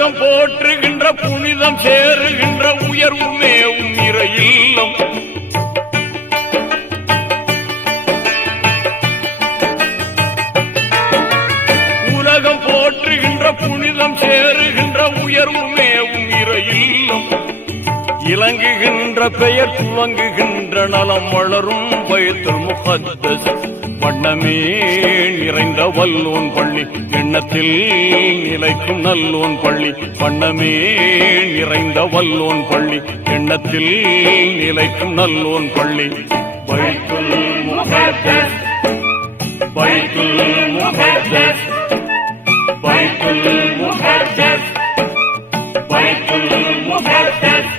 உலகம் போற்றுகின்ற புனிதம் சேருகின்ற உயர்வு மேவும் இறை இல்லம். உலகம் போற்றுகின்ற புனிதம் சேருகின்ற உயர்வு மேவும் இறை இல்லம். இலங்குகின்ற பெயர் துவங்குகின்ற நலம் வளரும் பைத்துல் முகத்தஸ். வண்ணமே நிறைந்த வல்லோன் பள்ளி, எண்ணத்தில் நிலைக்கும் நல்லோன் பள்ளி. வண்ணமே நிறைந்த வல்லோன் பள்ளி, எண்ணத்தில் நிலைக்கும் நல்லோன் பள்ளி. பைத்துல் முகத்தஸ், பைத்துல் முகத்தஸ், பைத்துல் முகத்தஸ், பைத்துல் முகத்தஸ்.